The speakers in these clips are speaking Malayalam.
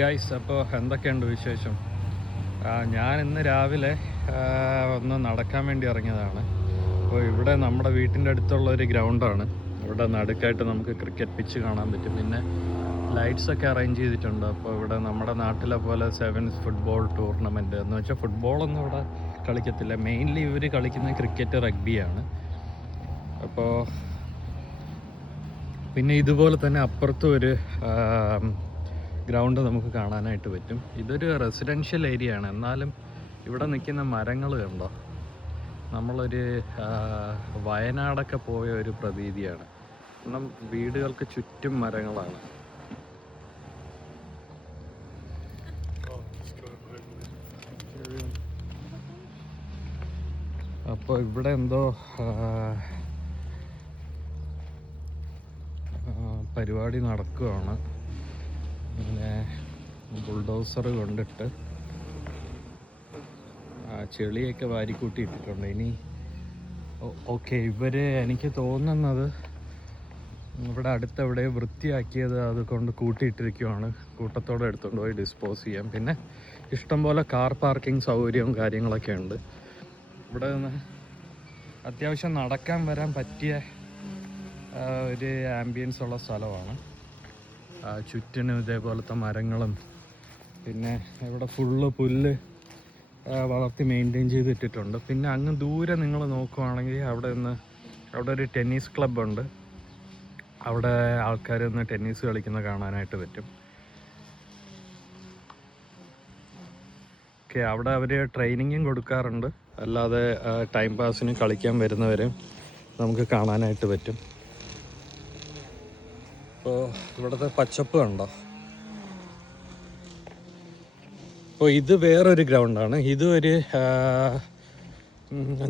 ഗൈസ്, അപ്പോൾ എന്തൊക്കെയുണ്ട് വിശേഷം? ഞാൻ ഇന്ന് രാവിലെ ഒന്ന് നടക്കാൻ വേണ്ടി ഇറങ്ങിയതാണ്. അപ്പോൾ ഇവിടെ നമ്മുടെ വീട്ടിൻ്റെ അടുത്തുള്ള ഒരു ഗ്രൗണ്ടാണ്. ഇവിടെ നടുക്കായിട്ട് നമുക്ക് ക്രിക്കറ്റ് പിച്ച് കാണാൻ പറ്റും. പിന്നെ ലൈറ്റ്സൊക്കെ അറേഞ്ച് ചെയ്തിട്ടുണ്ട്. അപ്പോൾ ഇവിടെ നമ്മുടെ നാട്ടിലെ പോലെ സെവൻസ് ഫുട്ബോൾ ടൂർണമെൻറ്റ് എന്ന് വെച്ചാൽ ഫുട്ബോളൊന്നും ഇവിടെ കളിക്കത്തില്ല. മെയിൻലി ഇവർ കളിക്കുന്നത് ക്രിക്കറ്റ്, റഗ്ബിയാണ്. അപ്പോൾ പിന്നെ ഇതുപോലെ തന്നെ അപ്പുറത്തും ഒരു ഗ്രൗണ്ട് നമുക്ക് കാണാനായിട്ട് പറ്റും. ഇതൊരു റെസിഡൻഷ്യൽ ഏരിയ ആണ്, എന്നാലും ഇവിടെ നിൽക്കുന്ന മരങ്ങൾ കണ്ടോ, നമ്മളൊരു വയനാടൊക്കെ പോയ ഒരു പ്രതീതിയാണ്. കാരണം വീടുകൾക്ക് ചുറ്റും മരങ്ങളാണ്. അപ്പോൾ ഇവിടെ എന്തോ പരിപാടി നടക്കുകയാണ്. ഇങ്ങനെ ബുൾഡോസർ കൊണ്ടിട്ട് ചെളിയൊക്കെ വാരിക്കൂട്ടിയിട്ടിട്ടുണ്ട്. ഇനി ഓക്കെ, എനിക്ക് തോന്നുന്നത് ഇവിടെ അടുത്തെവിടെ വൃത്തിയാക്കിയത് അത് കൊണ്ട് കൂട്ടിയിട്ടിരിക്കുവാണ്. കൂട്ടത്തോടെ എടുത്തുകൊണ്ട് പോയി ഡിസ്പോസ് ചെയ്യാം. പിന്നെ ഇഷ്ടംപോലെ കാർ പാർക്കിംഗ് സൗകര്യവും കാര്യങ്ങളൊക്കെ ഉണ്ട്. ഇവിടെ നിന്ന് അത്യാവശ്യം നടക്കാൻ വരാൻ പറ്റിയ ഒരു ആംബിയൻസ് ഉള്ള സ്ഥലമാണ്. ചുറ്റിനും ഇതേപോലത്തെ മരങ്ങളും, പിന്നെ ഇവിടെ ഫുള്ള് പുല്ല് വളർത്തി മെയിൻറ്റെയിൻ ചെയ്തിട്ടിട്ടുണ്ട്. പിന്നെ അങ്ങ് ദൂരെ നിങ്ങൾ നോക്കുവാണെങ്കിൽ അവിടെ ഒരു ടെന്നീസ് ക്ലബ്ബുണ്ട്. അവിടെ ആൾക്കാർ ഒന്ന് ടെന്നീസ് കളിക്കുന്ന കാണാനായിട്ട് പറ്റും. ഓക്കെ, അവിടെ അവർ ട്രെയിനിങ്ങും കൊടുക്കാറുണ്ട്. അല്ലാതെ ടൈം പാസിന് കളിക്കാൻ വരുന്നവരും നമുക്ക് കാണാനായിട്ട് പറ്റും. അപ്പോൾ ഇവിടുത്തെ പച്ചപ്പ് കണ്ടോ. അപ്പോൾ ഇത് വേറൊരു ഗ്രൗണ്ടാണ്. ഇത് ഒരു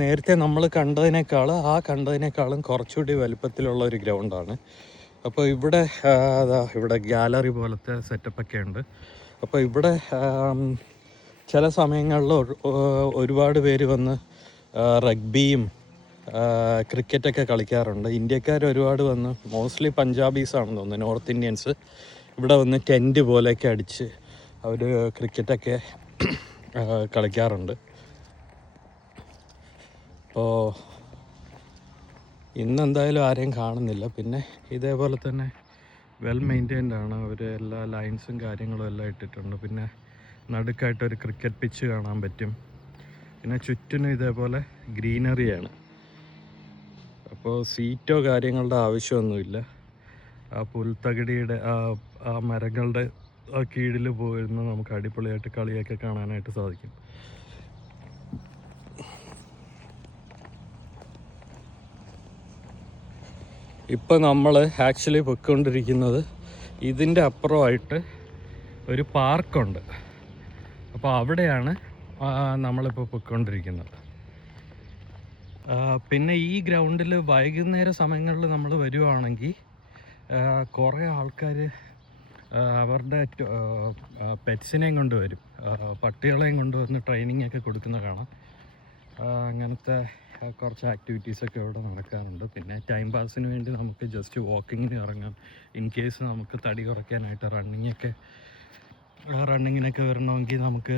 നേരത്തെ നമ്മൾ കണ്ടതിനേക്കാളും കുറച്ചുകൂടി വലുപ്പത്തിലുള്ള ഒരു ഗ്രൗണ്ടാണ്. അപ്പോൾ ഇവിടെ ഗാലറി പോലത്തെ സെറ്റപ്പൊക്കെ ഉണ്ട്. അപ്പോൾ ഇവിടെ ചില സമയങ്ങളിൽ ഒരുപാട് പേര് വന്ന് റഗ്ബിയും ക്രിക്കറ്റൊക്കെ കളിക്കാറുണ്ട്. ഇന്ത്യക്കാർ ഒരുപാട് വന്ന്, മോസ്റ്റ്ലി പഞ്ചാബീസാണെന്ന് തോന്നുന്നു, നോർത്ത് ഇന്ത്യൻസ് ഇവിടെ വന്ന് ടെൻറ്റ് പോലെയൊക്കെ അടിച്ച് അവർ ക്രിക്കറ്റൊക്കെ കളിക്കാറുണ്ട്. അപ്പോൾ ഇന്നെന്തായാലും ആരെയും കാണുന്നില്ല. പിന്നെ ഇതേപോലെ തന്നെ വെൽ മെയിൻറ്റൈൻഡ് ആണ്. അവർ എല്ലാ ലൈൻസും കാര്യങ്ങളും എല്ലാം ഇട്ടിട്ടുണ്ട്. പിന്നെ നടുക്കായിട്ടൊരു ക്രിക്കറ്റ് പിച്ച് കാണാൻ പറ്റും. പിന്നെ ചുറ്റിനും ഇതേപോലെ ഗ്രീനറിയാണ്. അപ്പോൾ സീറ്റോ കാര്യങ്ങളുടെ ആവശ്യമൊന്നുമില്ല. ആ പുൽത്തകിടിയുടെ ആ മരങ്ങളുടെ കീഴിൽ പോയിരുന്ന് നമുക്ക് അടിപൊളിയായിട്ട് കളിയൊക്കെ കാണാനായിട്ട് സാധിക്കും. ഇപ്പം നമ്മൾ ആക്ച്വലി പൊയ്ക്കൊണ്ടിരിക്കുന്നത് ഇതിൻ്റെ അപ്പുറമായിട്ട് ഒരു പാർക്കുണ്ട്. അപ്പോൾ അവിടെയാണ് നമ്മളിപ്പോൾ പൊയ്ക്കൊണ്ടിരിക്കുന്നത്. പിന്നെ ഈ ഗ്രൗണ്ടിൽ വൈകുന്നേര സമയങ്ങളിൽ നമ്മൾ വരുവാണെങ്കിൽ കുറേ ആൾക്കാർ അവരുടെ പെറ്റ്സിനെയും കൊണ്ടുവരും. പട്ടികളെയും കൊണ്ടുവന്ന് ട്രെയിനിങ്ങൊക്കെ കൊടുക്കുന്ന കാണാം. അങ്ങനത്തെ കുറച്ച് ആക്ടിവിറ്റീസൊക്കെ ഇവിടെ നടക്കാറുണ്ട്. പിന്നെ ടൈം പാസിന് വേണ്ടി നമുക്ക് ജസ്റ്റ് വാക്കിങ്ങിന് ഇറങ്ങാം. ഇൻ കേസ് നമുക്ക് തടി കുറയ്ക്കാനായിട്ട് റണ്ണിങ്ങിനൊക്കെ വരണമെങ്കിൽ നമുക്ക്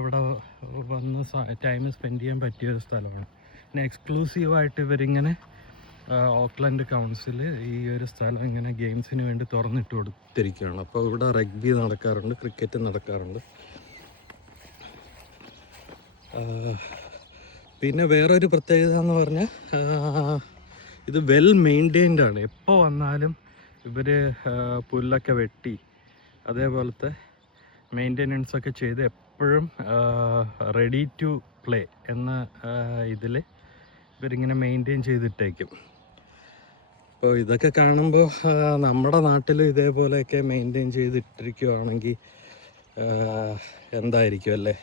ഇവിടെ വന്ന് ടൈം സ്പെൻഡ് ചെയ്യാൻ പറ്റിയൊരു സ്ഥലമാണ്. പിന്നെ എക്സ്ക്ലൂസീവായിട്ട് ഇവരിങ്ങനെ ഓക്ലൻഡ് കൗൺസിൽ ഈ ഒരു സ്ഥലം ഇങ്ങനെ ഗെയിംസിന് വേണ്ടി തുറന്നിട്ട് കൊടുത്തിരിക്കുകയാണ്. അപ്പോൾ ഇവിടെ റഗ്ബി നടക്കാറുണ്ട്, ക്രിക്കറ്റ് നടക്കാറുണ്ട്. പിന്നെ വേറൊരു പ്രത്യേകത എന്ന് പറഞ്ഞാൽ ഇത് വെൽ മെയിൻറ്റെയിൻഡ് ആണ്. എപ്പോൾ വന്നാലും ഇവർ പുല്ലൊക്കെ വെട്ടി അതേപോലത്തെ മെയിൻ്റെനൻസൊക്കെ ചെയ്ത് എപ്പോഴും റെഡി ടു പ്ലേ എന്ന ഇതിൽ ഇവരിങ്ങനെ മെയിൻറ്റെയിൻ ചെയ്തിട്ടേക്കും. അപ്പോൾ ഇതൊക്കെ കാണുമ്പോൾ നമ്മുടെ നാട്ടിൽ ഇതേപോലെയൊക്കെ മെയിൻറ്റെയിൻ ചെയ്തിട്ടിരിക്കുകയാണെങ്കിൽ എന്തായിരിക്കും അല്ലേ.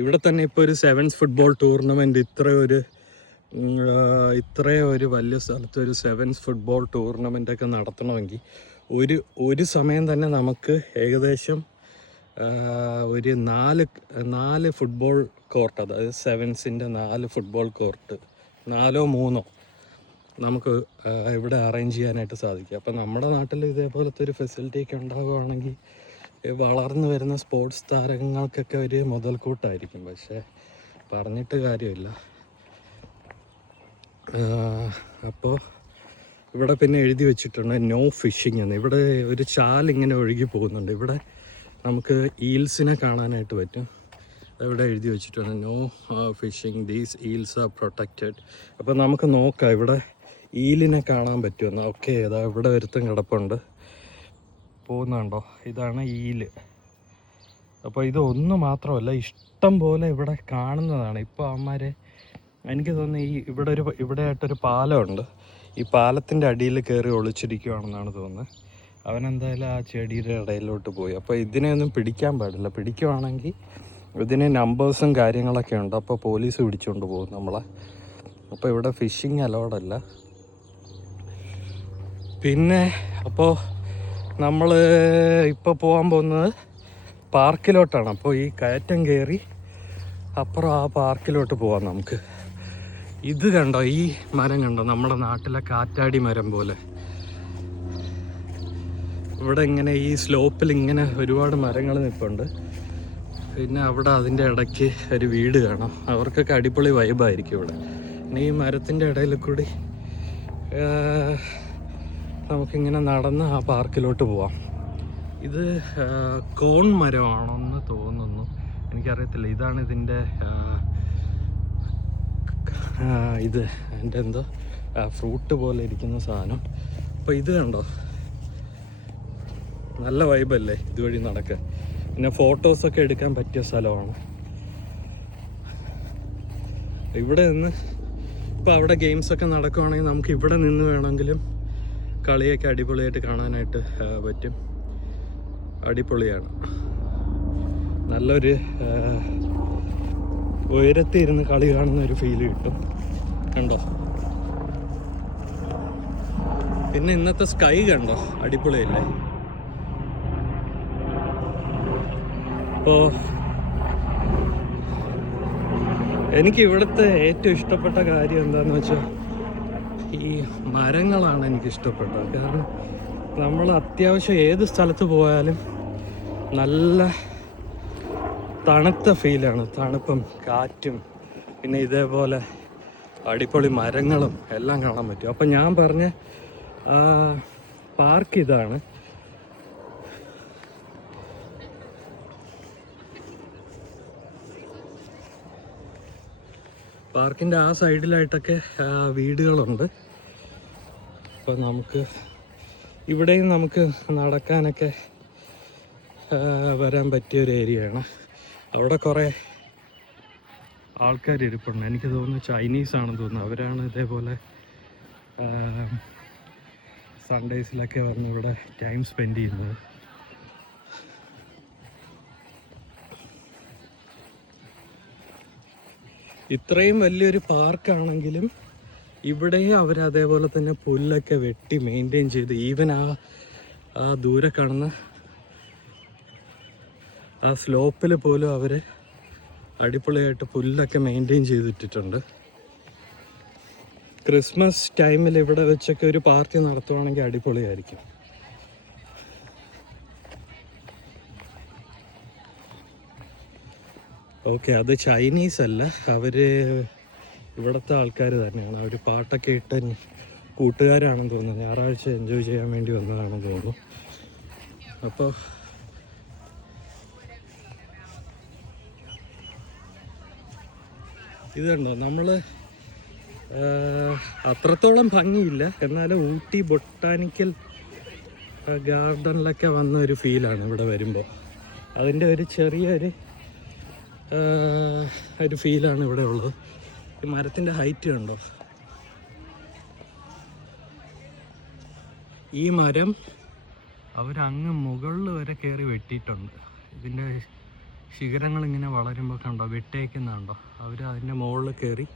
ഇവിടെ തന്നെ ഇപ്പോൾ ഒരു സെവൻസ് ഫുട്ബോൾ ടൂർണമെൻറ്റ് ഇത്രയും ഒരു വലിയ സ്ഥലത്ത് ഒരു സെവൻസ് ഫുട്ബോൾ ടൂർണമെൻറ്റൊക്കെ നടത്തണമെങ്കിൽ ഒരു സമയം തന്നെ നമുക്ക് ഏകദേശം ഒരു നാല് ഫുട്ബോൾ കോർട്ട്, അതായത് സെവൻസിൻ്റെ 4 ഫുട്ബോൾ കോർട്ട്, 4 or 3 നമുക്ക് ഇവിടെ അറേഞ്ച് ചെയ്യാനായിട്ട് സാധിക്കും. അപ്പം നമ്മുടെ നാട്ടിൽ ഇതേപോലത്തെ ഒരു ഫെസിലിറ്റി ഒക്കെ ഉണ്ടാകുകയാണെങ്കിൽ വളർന്നു വരുന്ന സ്പോർട്സ് താരങ്ങൾക്കൊക്കെ ഒരു മുതൽക്കൂട്ടായിരിക്കും. പക്ഷേ പറഞ്ഞിട്ട് കാര്യമില്ല. അപ്പോൾ ഇവിടെ പിന്നെ എഴുതി വെച്ചിട്ടുണ്ട് നോ ഫിഷിംഗ് എന്ന്. ഇവിടെ ഒരു ചാലിങ്ങനെ ഒഴുകി പോകുന്നുണ്ട്. ഇവിടെ നമുക്ക് ഈൽസിനെ കാണാനായിട്ട് പറ്റും. ഇവിടെ എഴുതി വെച്ചിട്ടുണ്ട് no fishing, these eels are protected. അപ്പോൾ നമുക്ക് നോക്കാം ഇവിടെ ഈലിനെ കാണാൻ പറ്റുമെന്ന്. ഓക്കെ, ഇതാ ഇവിടെ ഒരുത്തം കിടപ്പുണ്ട്, പോകുന്നുണ്ടോ? ഇതാണ് ഈല്. അപ്പോൾ ഇത് ഒന്ന് മാത്രമല്ല, ഇഷ്ടം പോലെ ഇവിടെ കാണുന്നതാണ്. ഇപ്പോൾ അവന്മാർ, എനിക്ക് തോന്നുന്നു ഇവിടെ ആയിട്ടൊരു പാലമുണ്ട്. ഈ പാലത്തിൻ്റെ അടിയിൽ കയറി ഒളിച്ചിരിക്കുവാണെന്നാണ് തോന്നുന്നത്. അവനെന്തായാലും ആ ചെടിയുടെ ഇടയിലോട്ട് പോയി. അപ്പോൾ ഇതിനെ ഒന്നും പിടിക്കാൻ പാടില്ല. പിടിക്കുവാണെങ്കിൽ ഇതിന് നമ്പേഴ്സും കാര്യങ്ങളൊക്കെ ഉണ്ട്. അപ്പോൾ പോലീസ് പിടിച്ചുകൊണ്ട് പോകും നമ്മളെ. അപ്പോൾ ഇവിടെ ഫിഷിങ് അലൗഡല്ല. പിന്നെ അപ്പോൾ നമ്മൾ ഇപ്പോൾ പോകാൻ പോകുന്നത് പാർക്കിലോട്ടാണ്. അപ്പോൾ ഈ കയറ്റം കയറി അപ്പുറം ആ പാർക്കിലോട്ട് പോവാം നമുക്ക്. ഇത് കണ്ടോ, ഈ മരം കണ്ടോ, നമ്മുടെ നാട്ടിലെ കാറ്റാടി മരം പോലെ. ഇവിടെ ഇങ്ങനെ ഈ സ്ലോപ്പിൽ ഇങ്ങനെ ഒരുപാട് മരങ്ങൾ നിൽപ്പുണ്ട്. പിന്നെ അവിടെ അതിൻ്റെ ഇടയ്ക്ക് ഒരു വീട് കാണാം. അവർക്കൊക്കെ അടിപൊളി വൈബായിരിക്കും ഇവിടെ. പിന്നെ ഈ മരത്തിൻ്റെ ഇടയിൽ കൂടി നമുക്കിങ്ങനെ നടന്ന് ആ പാർക്കിലോട്ട് പോവാം. ഇത് കോൺ മരമാണെന്ന് തോന്നുന്നു, എനിക്കറിയത്തില്ല. ഇതാണ് ഇതിൻ്റെ ഇത് അതിൻ്റെ എന്തോ ഫ്രൂട്ട് പോലെ ഇരിക്കുന്ന സാധനം. അപ്പോൾ ഇത് കണ്ടോ, നല്ല വൈബല്ലേ ഇതുവഴി നടക്കാൻ. പിന്നെ ഫോട്ടോസൊക്കെ എടുക്കാൻ പറ്റിയ സ്ഥലമാണ്. ഇവിടെ നിന്ന് ഇപ്പോൾ അവിടെ ഗെയിംസൊക്കെ നടക്കുവാണെങ്കിൽ നമുക്ക് ഇവിടെ നിന്ന് വേണമെങ്കിലും കളിയൊക്കെ അടിപൊളിയായിട്ട് കാണാനായിട്ട് പറ്റും. അടിപൊളിയാണ്. നല്ലൊരു ഉയരത്തിൽ ഇരുന്ന് കളി കാണുന്ന ഒരു ഫീല് കിട്ടും. കണ്ടോ? പിന്നെ ഇന്നത്തെ സ്കൈ കണ്ടോ, അടിപൊളിയല്ലേ? അപ്പോൾ എനിക്ക് ഇവിടുത്തെ ഏറ്റവും ഇഷ്ടപ്പെട്ട കാര്യം എന്താണെന്ന് വെച്ചാൽ ഈ മരങ്ങളാണ് എനിക്കിഷ്ടപ്പെട്ടത്. കാരണം നമ്മൾ അത്യാവശ്യം ഏത് സ്ഥലത്ത് പോയാലും നല്ല തണുത്ത ഫീലാണ്. തണുപ്പും കാറ്റും പിന്നെ ഇതേപോലെ അടിപൊളി മരങ്ങളും എല്ലാം കാണാൻ പറ്റും. അപ്പം ഞാൻ പറഞ്ഞ പാർക്ക് ഇതാണ്. പാർക്കിൻ്റെ ആ സൈഡിലായിട്ടൊക്കെ വീടുകളുണ്ട്. അപ്പോൾ നമുക്ക് ഇവിടെയും നമുക്ക് നടക്കാനൊക്കെ വരാൻ പറ്റിയൊരു ഏരിയയാണ്. അവിടെ കുറേ ആൾക്കാർ ഇരിപ്പുണ്ട്. എനിക്ക് തോന്നുന്നു ചൈനീസ് ആണെന്ന് തോന്നുന്നു. അവരാണ് ഇതേപോലെ സൺഡേസിലൊക്കെ വന്ന് ഇവിടെ ടൈം സ്പെൻഡ് ചെയ്യുന്നത്. ഇത്രയും വലിയൊരു പാർക്കാണെങ്കിലും ഇവിടെയും അവർ അതേപോലെ തന്നെ പുല്ലൊക്കെ വെട്ടി മെയിൻറ്റെയിൻ ചെയ്ത്, ഈവൻ ആ ദൂരെ കാണുന്ന ആ സ്ലോപ്പിൽ പോലും അവർ അടിപൊളിയായിട്ട് പുല്ലൊക്കെ മെയിൻറ്റെയിൻ ചെയ്തിട്ടിട്ടുണ്ട്. ക്രിസ്മസ് ടൈമിൽ ഇവിടെ വെച്ചൊക്കെ ഒരു പാർട്ടി നടത്തുവാണെങ്കിൽ അടിപൊളിയായിരിക്കും. ഓക്കെ, അത് ചൈനീസ് അല്ല, അവർ ഇവിടുത്തെ ആൾക്കാർ തന്നെയാണ്. അവർ പാട്ടൊക്കെ ഇട്ട് കൂട്ടുകാരാണെന്ന് തോന്നുന്നു. ഞായറാഴ്ച എൻജോയ് ചെയ്യാൻ വേണ്ടി വന്നതാണെന്ന് തോന്നുന്നു. അപ്പോൾ ഇതുണ്ടോ, നമ്മൾ അത്രത്തോളം ഭംഗിയില്ല, എന്നാലും ഊട്ടി ബൊട്ടാനിക്കൽ ഗാർഡനിലൊക്കെ വന്ന ഒരു ഫീലാണ് ഇവിടെ വരുമ്പോൾ. അതിൻ്റെ ഒരു ചെറിയൊരു ഫീലാണ് ഇവിടെ ഉള്ളത്. ഈ മരത്തിൻ്റെ ഹൈറ്റ് കണ്ടോ, ഈ മരം അവരങ്ങ് മുകളിൽ വരെ കയറി വെട്ടിയിട്ടുണ്ട്. ഇതിൻ്റെ ശിഖരങ്ങളിങ്ങനെ വളരുമ്പോൾ കണ്ടോ വെട്ടേക്കുന്നുണ്ടോ, അവർ അതിൻ്റെ മുകളിൽ കയറി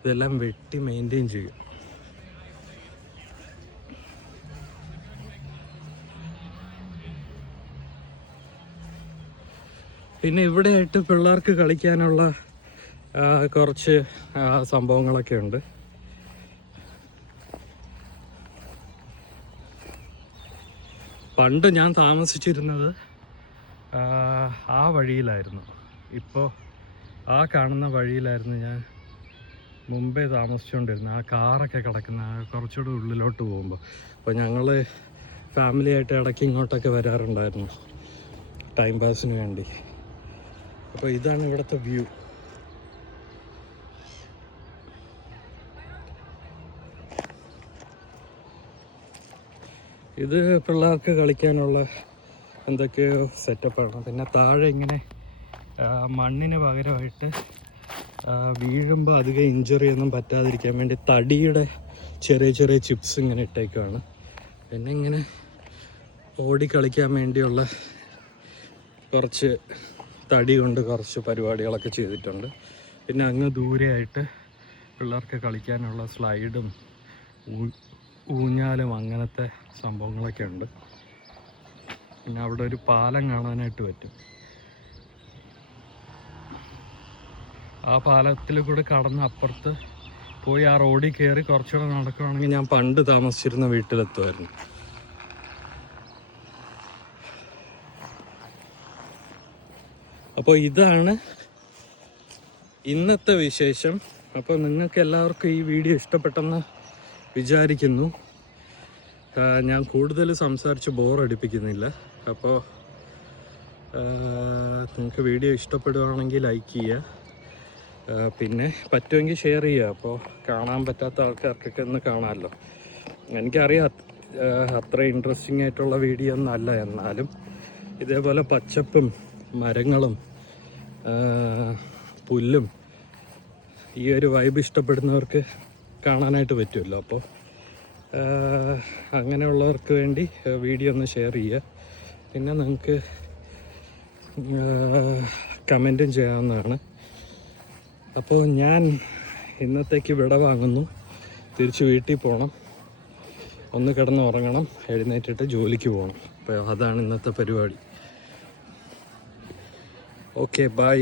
ഇതെല്ലാം വെട്ടി മെയിൻറ്റെയിൻ ചെയ്യും. പിന്നെ ഇവിടെയായിട്ട് പിള്ളേർക്ക് കളിക്കാനുള്ള കുറച്ച് സംഭവങ്ങളൊക്കെ ഉണ്ട്. പണ്ട് ഞാൻ താമസിച്ചിരുന്നത് ആ വഴിയിലായിരുന്നു. ഇപ്പോൾ ആ കാണുന്ന വഴിയിലായിരുന്നു ഞാൻ മുമ്പേ താമസിച്ചുകൊണ്ടിരുന്നത്. ആ കാറൊക്കെ കിടക്കുന്ന കുറച്ചുകൂടെ ഉള്ളിലോട്ട് പോകുമ്പോൾ. അപ്പോൾ ഞങ്ങൾ ഫാമിലിയായിട്ട് ഇടയ്ക്ക് ഇങ്ങോട്ടൊക്കെ വരാറുണ്ടായിരുന്നു ടൈം പാസിന് വേണ്ടി. അപ്പോൾ ഇതാണ് ഇവിടുത്തെ വ്യൂ. ഇത് പിള്ളേർക്ക് കളിക്കാനുള്ള എന്തൊക്കെയോ സെറ്റപ്പാണ്. പിന്നെ താഴെ ഇങ്ങനെ മണ്ണിന് പകരമായിട്ട് വീഴുമ്പോൾ അധികം ഇഞ്ചുറി ഒന്നും പറ്റാതിരിക്കാൻ വേണ്ടി തടിയുടെ ചെറിയ ചെറിയ ചിപ്സ് ഇങ്ങനെ ഇട്ടേക്കാണ്. പിന്നെ ഇങ്ങനെ ഓടി കളിക്കാൻ വേണ്ടിയുള്ള കുറച്ച് തടി കൊണ്ട് കുറച്ച് പരിപാടികളൊക്കെ ചെയ്തിട്ടുണ്ട്. പിന്നെ അങ്ങ് ദൂരെയായിട്ട് പിള്ളേർക്ക് കളിക്കാനുള്ള സ്ലൈഡും ഊഞ്ഞാലും അങ്ങനത്തെ സംഭവങ്ങളൊക്കെ ഉണ്ട്. പിന്നെ അവിടെ ഒരു പാലം കാണാനായിട്ട് പറ്റും. ആ പാലത്തിൽ കൂടെ കടന്ന് അപ്പുറത്ത് പോയി ആ റോഡിൽ കയറി കുറച്ചുകൂടെ നടക്കുകയാണെങ്കിൽ ഞാൻ പണ്ട് താമസിച്ചിരുന്ന വീട്ടിലെത്തുമായിരുന്നു. അപ്പോൾ ഇതാണ് ഇന്നത്തെ വിശേഷം. അപ്പോൾ നിങ്ങൾക്ക് എല്ലാവർക്കും ഈ വീഡിയോ ഇഷ്ടപ്പെട്ടെന്ന് വിചാരിക്കുന്നു. ഞാൻ കൂടുതൽ സംസാരിച്ച് ബോറടിപ്പിക്കുന്നില്ല. അപ്പോൾ നിങ്ങൾക്ക് വീഡിയോ ഇഷ്ടപ്പെടുകയാണെങ്കിൽ ലൈക്ക് ചെയ്യുക, പിന്നെ പറ്റുമെങ്കിൽ ഷെയർ ചെയ്യുക. അപ്പോൾ കാണാൻ പറ്റാത്ത ആൾക്കാർക്കൊക്കെ ഒന്ന് കാണാമല്ലോ. എനിക്കറിയാം അത്ര ഇൻട്രസ്റ്റിംഗ് ആയിട്ടുള്ള വീഡിയോ ഒന്നും അല്ല, എന്നാലും ഇതേപോലെ പച്ചപ്പും മരങ്ങളും പുല്ലും ഈ ഒരു വൈബ് ഇഷ്ടപ്പെടുന്നവർക്ക് കാണാനായിട്ട് പറ്റുമല്ലോ. അപ്പോൾ അങ്ങനെയുള്ളവർക്ക് വേണ്ടി വീഡിയോ ഒന്ന് ഷെയർ ചെയ്യുക. പിന്നെ നിങ്ങൾക്ക് കമൻറ്റും ചെയ്യാവുന്നതാണ്. അപ്പോൾ ഞാൻ ഇന്നത്തേക്ക് വിട വാങ്ങുന്നു. തിരിച്ച് വീട്ടിൽ പോകണം, ഒന്ന് കിടന്ന് ഉറങ്ങണം, എഴുന്നേറ്റിട്ട് ജോലിക്ക് പോകണം. അപ്പോൾ അതാണ് ഇന്നത്തെ പരിപാടി. Okay, by.